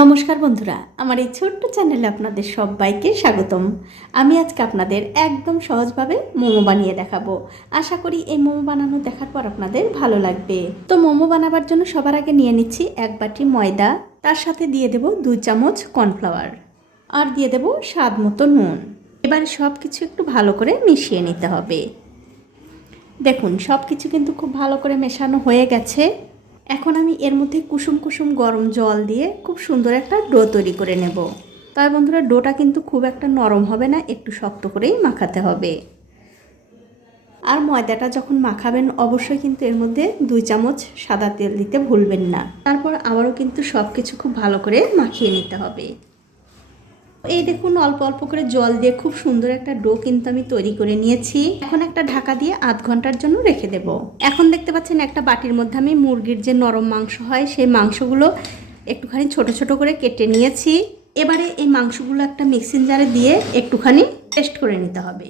নমস্কার বন্ধুরা, আমার এই ছোট্ট চ্যানেলে আপনাদের সবাইকে স্বাগতম। আমি আজকে আপনাদের একদম সহজভাবে মোমো বানিয়ে দেখাবো। আশা করি এই মোমো বানানো দেখার পর আপনাদের ভালো লাগবে। তো মোমো বানাবার জন্য সবার আগে নিয়ে নিচ্ছি 1 বাটি ময়দা, তার সাথে দিয়ে দেব 2 চামচ কর্নফ্লাওয়ার আর দিয়ে দেব স্বাদ মতো নুন। এবার সব কিছু একটু ভালো করে মিশিয়ে নিতে হবে। দেখুন সব কিছু কিন্তু খুব ভালো করে মেশানো হয়ে গেছে। এখন আমি এর মধ্যে কুসুম কুসুম গরম জল দিয়ে খুব সুন্দর একটা ডো তৈরি করে নেব। তবে বন্ধুরা, ডোটা কিন্তু খুব একটা নরম হবে না, একটু শক্ত করেই মাখাতে হবে। আর ময়দাটা যখন মাখাবেন অবশ্যই কিন্তু এর মধ্যে 2 চামচ সাদা তেল দিতে ভুলবেন না। তারপর আবারও কিন্তু সব কিছু খুব ভালো করে মাখিয়ে নিতে হবে। এই দেখুন অল্প অল্প করে জল দিয়ে খুব সুন্দর একটা ডো কিন্তু আমি তৈরি করে নিয়েছি। এখন একটা ঢাকা দিয়ে আধ ঘন্টার জন্য রেখে দেব। এখন দেখতে পাচ্ছেন একটা বাটির মধ্যে আমি মুরগির যে নরম মাংস হয় সেই মাংসগুলো একটুখানি ছোট ছোট করে কেটে নিয়েছি। এবারে এই মাংসগুলো একটা মিক্সিং জারে দিয়ে একটুখানি পেস্ট করে নিতে হবে।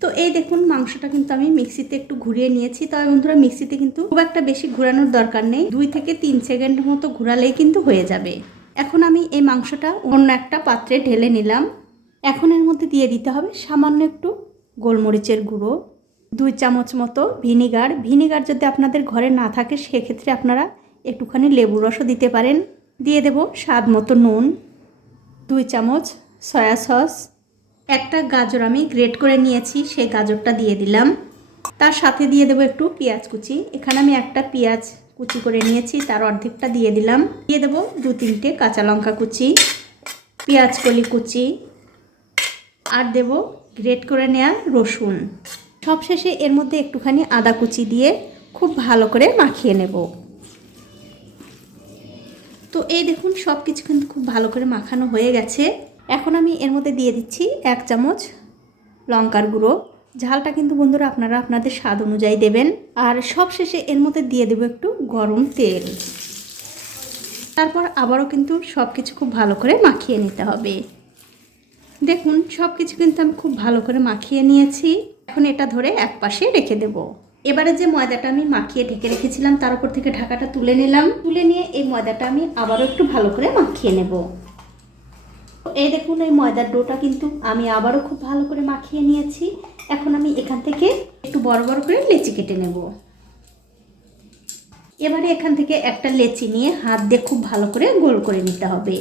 তো এই দেখুন মাংসটা কিন্তু আমি মিক্সিতে একটু ঘুরিয়ে নিয়েছি। তবে বন্ধুরা, মিক্সিতে কিন্তু খুব একটা বেশি ঘোরানোর দরকার নেই, 2 থেকে 3 সেকেন্ড মতো ঘোরালেই কিন্তু হয়ে যাবে। এখন আমি এই মাংসটা অন্য একটা পাত্রে ঢেলে নিলাম। এখন এর মধ্যে দিয়ে দিতে হবে সামান্য একটু গোলমরিচের গুঁড়ো, 2 চামচ মতো ভিনিগার যদি আপনাদের ঘরে না থাকে সেক্ষেত্রে আপনারা একটুখানি লেবু রসও দিতে পারেন। দিয়ে দেব স্বাদ মতো নুন, 2 চামচ সয়া সস, একটা গাজর আমি গ্রেট করে নিয়েছি সেই গাজরটা দিয়ে দিলাম। তার সাথে দিয়ে দেবো একটু পেঁয়াজ কুচি। এখানে আমি একটা পেঁয়াজ কুচি করে নিয়েছি, তার অর্ধেকটা দিয়ে দিলাম। দিয়ে দেবো 2-3টে কাঁচা লঙ্কা কুচি, পেঁয়াজ কলি কুচি, আর দেব গ্রেট করে নেওয়া রসুন। সবশেষে এর মধ্যে একটুখানি আদা কুচি দিয়ে খুব ভালো করে মাখিয়ে নেব। তো এই দেখুন সব কিছু কিন্তু খুব ভালো করে মাখানো হয়ে গেছে। এখন আমি এর মধ্যে দিয়ে দিচ্ছি 1 চামচ লঙ্কার গুঁড়ো। ঝালটা কিন্তু বন্ধুরা আপনারা আপনাদের স্বাদ অনুযায়ী দেবেন। আর সবশেষে এর মধ্যে দিয়ে দেবো একটু গরম তেল। তারপর আবারও কিন্তু সব কিছু খুব ভালো করে মাখিয়ে নিতে হবে। দেখুন সব কিছু কিন্তু আমি খুব ভালো করে মাখিয়ে নিয়েছি। এখন এটা ধরে এক পাশে রেখে দেব। এবারে যে ময়দাটা আমি মাখিয়ে ঢেকে রেখেছিলাম তার উপর থেকে ঢাকাটা তুলে নিলাম। তুলে নিয়ে এই ময়দাটা আমি আবারও একটু ভালো করে মাখিয়ে নেব। এই দেখুন এই ময়দার ডোটা কিন্তু আমি আবারও খুব ভালো করে মাখিয়ে নিয়েছি। এখন আমি এখান থেকে একটু বড় বড় করে লেচি কেটে নেব। এবারে এখান থেকে একটা লেচি নিয়ে হাত দিয়ে খুব ভালো করে গোল করে নিতে হবে।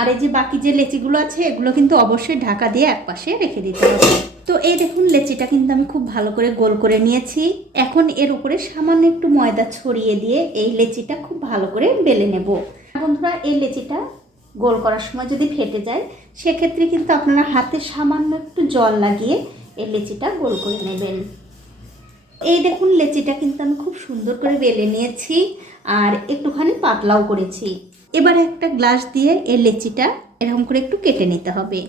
আর এই যে বাকি যে লেচিগুলো আছে এগুলো কিন্তু অবশ্যই ঢাকা দিয়ে একপাশে রেখে দিতে হবে। তো এই দেখুন লেচিটা কিন্তু আমি খুব ভালো করে গোল করে নিয়েছি। এখন এর উপরে সামান্য একটু ময়দা ছড়িয়ে দিয়ে এই লেচিটা খুব ভালো করে বেলে নেব। বন্ধুরা, এই লেচিটা গোল করার সময় যদি ফেটে যায় সেক্ষেত্রে কিন্তু আপনারা হাতে সামান্য একটু জল লাগিয়ে এই লেচিটা গোল করে নেবেন। এই দেখুন লেচিটা কিন্তু আমি খুব সুন্দর করে বেলে নিয়েছি আর একটুখানি পাতলাও করেছি। এবার একটা গ্লাস দিয়ে এই লেচিটা এরকম করে একটু কেটে নিতে হবে।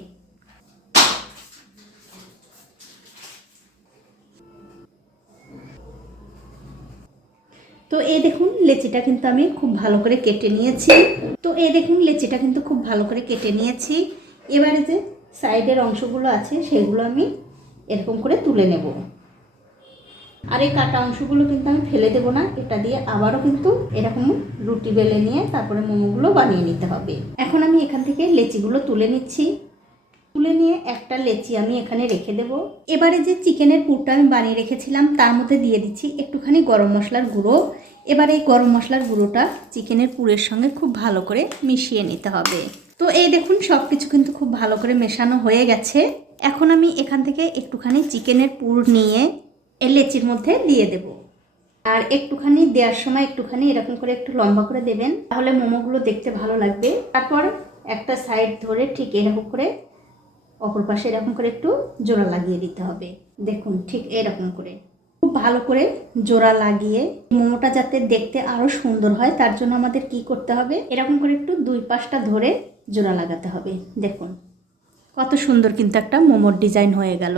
তো এই দেখুন লেচিটা কিন্তু আমি খুব ভালো করে কেটে নিয়েছি। এবারে যে সাইডের অংশগুলো আছে সেগুলো আমি এরকম করে তুলে নেব। আর এই কাটা অংশগুলো কিন্তু আমি ফেলে দেবো না, এটা দিয়ে আবারও কিন্তু এরকম রুটি বেলে নিয়ে তারপরে মোমোগুলো বানিয়ে নিতে হবে। এখন আমি এখান থেকে লেচিগুলো তুলে নিচ্ছি। তুলে নিয়ে একটা লেচি আমি এখানে রেখে দেব। এবারে যে চিকেনের পুরটা আমি বানিয়ে রেখেছিলাম তার মধ্যে দিয়ে দিচ্ছি একটুখানি গরম মশলার গুঁড়ো। এবারে এই গরম মশলার গুঁড়োটা চিকেনের পুরের সঙ্গে খুব ভালো করে মিশিয়ে নিতে হবে। তো এই দেখুন সব কিছু কিন্তু খুব ভালো করে মেশানো হয়ে গেছে। এখন আমি এখান থেকে একটুখানি চিকেনের পুর নিয়ে এই লেচির মধ্যে দিয়ে দেব। আর একটুখানি দেওয়ার সময় একটুখানি এরকম করে একটু লম্বা করে দেবেন, তাহলে মোমোগুলো দেখতে ভালো লাগবে। তারপর একটা সাইড ধরে ঠিক এরকম করে অপর পাশে এরকম করে একটু জোড়া লাগিয়ে দিতে হবে। দেখুন ঠিক এরকম করে খুব ভালো করে জোড়া লাগিয়ে মোমোটা যাতে দেখতে আরও সুন্দর হয় তার জন্য আমাদের কি করতে হবে, এরকম করে একটু 2 পাশটা ধরে জোড়া লাগাতে হবে। দেখুন কত সুন্দর কিন্তু একটা মোমোর ডিজাইন হয়ে গেল।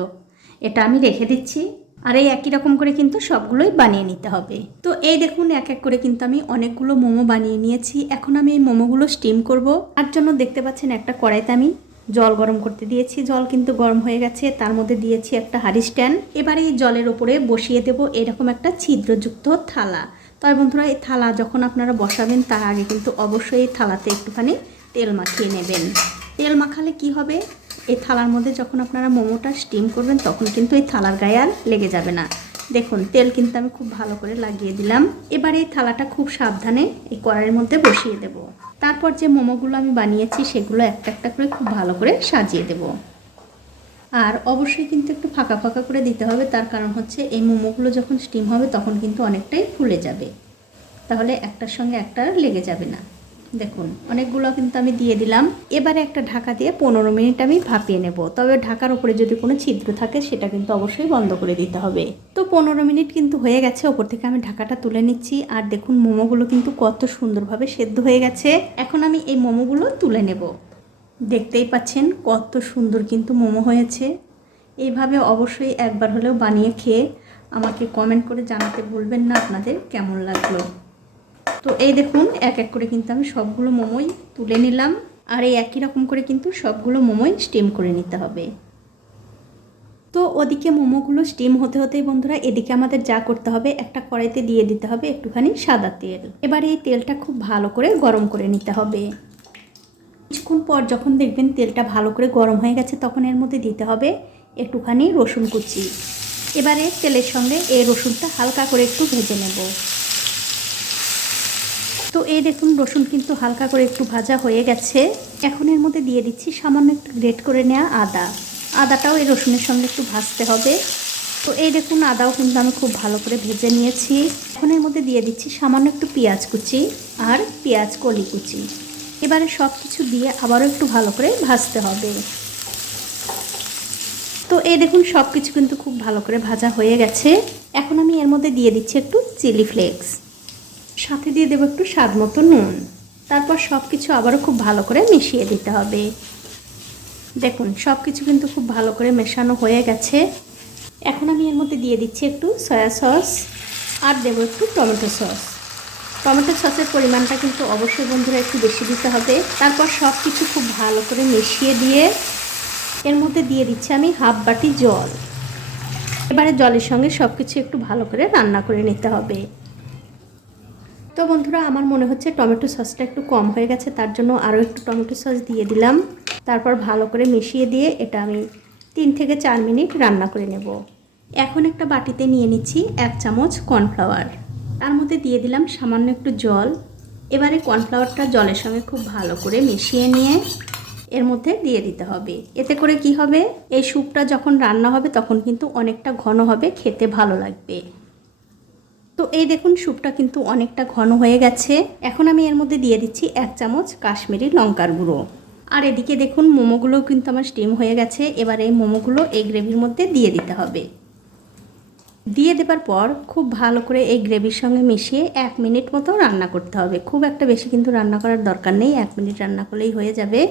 এটা আমি রেখে দিচ্ছি। আর এই একই রকম করে কিন্তু সবগুলোই বানিয়ে নিতে হবে। তো এই দেখুন এক এক করে কিন্তু আমি অনেকগুলো মোমো বানিয়ে নিয়েছি। এখন আমি এই মোমোগুলো স্টিম করব। তার জন্য দেখতে পাচ্ছেন একটা কড়াইতে আমি জল গরম করতে দিয়েছি। জল কিন্তু গরম হয়ে গেছে, তার মধ্যে দিয়েছি একটা হাঁড়ি স্ট্যান্ড। এবারে এই জলের ওপরে বসিয়ে দেব এরকম একটা ছিদ্রযুক্ত থালা। তো তবে বন্ধুরা এই থালা যখন আপনারা বসাবেন তার আগে কিন্তু অবশ্যই এই থালাতে একটুখানি তেল মাখিয়ে নেবেন। তেল মাখালে কি হবে, এই থালার মধ্যে যখন আপনারা মোমোটা স্টিম করবেন তখন কিন্তু এই থালার গায়ে আর লেগে যাবে না। দেখুন তেল কিন্তু আমি খুব ভালো করে লাগিয়ে দিলাম। এবার এই থালাটা খুব সাবধানে এই কড়াইয়ের মধ্যে বসিয়ে দেব। তারপর যে মোমোগুলো আমি বানিয়েছি সেগুলো একটা একটা করে খুব ভালো করে সাজিয়ে দেব। আর অবশ্যই কিন্তু একটু ফাঁকা ফাঁকা করে দিতে হবে, তার কারণ হচ্ছে এই মোমোগুলো যখন স্টিম হবে তখন কিন্তু অনেকটাই ফুলে যাবে, তাহলে একটার সঙ্গে একটা লেগে যাবে না। দেখুন অনেকগুলো কিন্তু আমি দিয়ে দিলাম। এবারে একটা ঢাকা দিয়ে 15 মিনিট আমি ভাপিয়ে নেব। তবে ঢাকার উপরে যদি কোনো ছিদ্র থাকে সেটা কিন্তু অবশ্যই বন্ধ করে দিতে হবে। তো 15 মিনিট কিন্তু হয়ে গেছে, ওপর থেকে আমি ঢাকাটা তুলে নিচ্ছি। আর দেখুন মোমোগুলো কিন্তু কত সুন্দরভাবে সেদ্ধ হয়ে গেছে। এখন আমি এই মোমোগুলো তুলে নেব। দেখতেই পাচ্ছেন কত সুন্দর কিন্তু মোমো হয়েছে। এইভাবে অবশ্যই একবার হলেও বানিয়ে খেয়ে আমাকে কমেন্ট করে জানাতে ভুলবেন না আপনাদের কেমন লাগলো। তো এই দেখুন এক এক করে কিন্তু আমি সবগুলো মোমোই তুলে নিলাম। আর এই একই রকম করে কিন্তু সবগুলো মোমোই স্টিম করে নিতে হবে। তো ওদিকে মোমোগুলো স্টিম হতে হতেই বন্ধুরা এদিকে আমাদের যা করতে হবে, একটা কড়াইতে দিয়ে দিতে হবে একটুখানি সাদা তেল। এবার এই তেলটা খুব ভালো করে গরম করে নিতে হবে। কিছুক্ষণ পর যখন দেখবেন তেলটা ভালো করে গরম হয়ে গেছে তখন এর মধ্যে দিতে হবে একটুখানি রসুন কুচি। এবারে তেলের সঙ্গে এই রসুনটা হালকা করে একটু ভেজে নেব। তো এই দেখুন রসুন কিন্তু হালকা করে একটু ভাজা হয়ে গেছে। এখন এর মধ্যে দিয়ে দিচ্ছি সামান্য একটু গ্রেট করে নেওয়া আদা। আদাটাও এই রসুনের সঙ্গে একটু ভাজতে হবে। তো এই দেখুন আদাও কিন্তু আমি খুব ভালো করে ভেজে নিয়েছি। এখন এর মধ্যে দিয়ে দিচ্ছি সামান্য একটু পেঁয়াজ কুচি আর পেঁয়াজ কলি কুচি। এবারে সব কিছু দিয়ে আবারও একটু ভালো করে ভাজতে হবে। তো এই দেখুন সব কিছু কিন্তু খুব ভালো করে ভাজা হয়ে গেছে। এখন আমি এর মধ্যে দিয়ে দিচ্ছি একটু চিলি ফ্লেক্স, সাথে দিয়ে দেবো একটু স্বাদ মতো নুন। তারপর সব কিছু আবারও খুব ভালো করে মিশিয়ে দিতে হবে। দেখুন সব কিছু কিন্তু খুব ভালো করে মেশানো হয়ে গেছে। এখন আমি এর মধ্যে দিয়ে দিচ্ছি একটু সয়া সস আর দেবো একটু টমেটো সস। টমেটো সসের পরিমাণটা কিন্তু অবশ্যই বন্ধুরা একটু বেশি দিতে হবে। তারপর সব কিছু খুব ভালো করে মিশিয়ে দিয়ে এর মধ্যে দিয়ে দিচ্ছি আমি হাফ বাটি জল। এবারে জলের সঙ্গে সব কিছু একটু ভালো করে রান্না করে নিতে হবে। তো বন্ধুরা আমার মনে হচ্ছে টমেটো সসটা একটু কম হয়ে গেছে, তার জন্য আরও একটু টমেটো সস দিয়ে দিলাম। তারপর ভালো করে মিশিয়ে দিয়ে এটা আমি 3 থেকে 4 মিনিট রান্না করে নেব। এখন একটা বাটিতে নিয়ে নিচ্ছি 1 চামচ কর্নফ্লাওয়ার, তার মধ্যে দিয়ে দিলাম সামান্য একটু জল। এবারে কর্নফ্লাওয়ারটা জলের সঙ্গে খুব ভালো করে মিশিয়ে নিয়ে এর মধ্যে দিয়ে দিতে হবে। এতে করে কি হবে, এই স্যুপটা যখন রান্না হবে তখন কিন্তু অনেকটা ঘন হবে, খেতে ভালো লাগবে। তো এই দেখুন স্যুপটা কিন্তু অনেকটা ঘন হয়ে গেছে। এখন আমি এর মধ্যে দিয়ে দিচ্ছি 1 চামচ কাশ্মীরি লঙ্কার গুঁড়ো। আর এদিকে দেখুন মোমোগুলোও কিন্তু আমার স্টিম হয়ে গেছে। এবার এই মোমোগুলো এই গ্রেভির মধ্যে দিয়ে দিতে হবে। দিয়ে দেবার পর খুব ভালো করে এই গ্রেভির সঙ্গে মিশিয়ে 1 মিনিট মতো রান্না করতে হবে। খুব একটা বেশি কিন্তু রান্না করার দরকার নেই, 1 মিনিট রান্না করলেই হয়ে যাবে।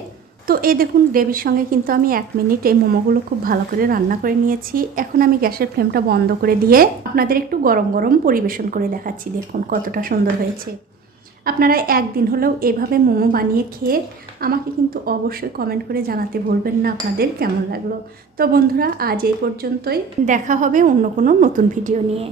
তো এই দেখুন গ্রেভির সঙ্গে কিন্তু আমি 1 মিনিট এই মোমোগুলো খুব ভালো করে রান্না করে নিয়েছি। এখন আমি গ্যাসের ফ্লেমটা বন্ধ করে দিয়ে আপনাদের একটু গরম গরম পরিবেশন করে দেখাচ্ছি। দেখুন কতটা সুন্দর হয়েছে। আপনারা একদিন হলেও এভাবে মোমো বানিয়ে খেয়ে আমাকে কিন্তু অবশ্যই কমেন্ট করে জানাতে ভুলবেন না আপনাদের কেমন লাগলো। তো বন্ধুরা আজ এই পর্যন্তই, দেখা হবে অন্য কোনো নতুন ভিডিও নিয়ে।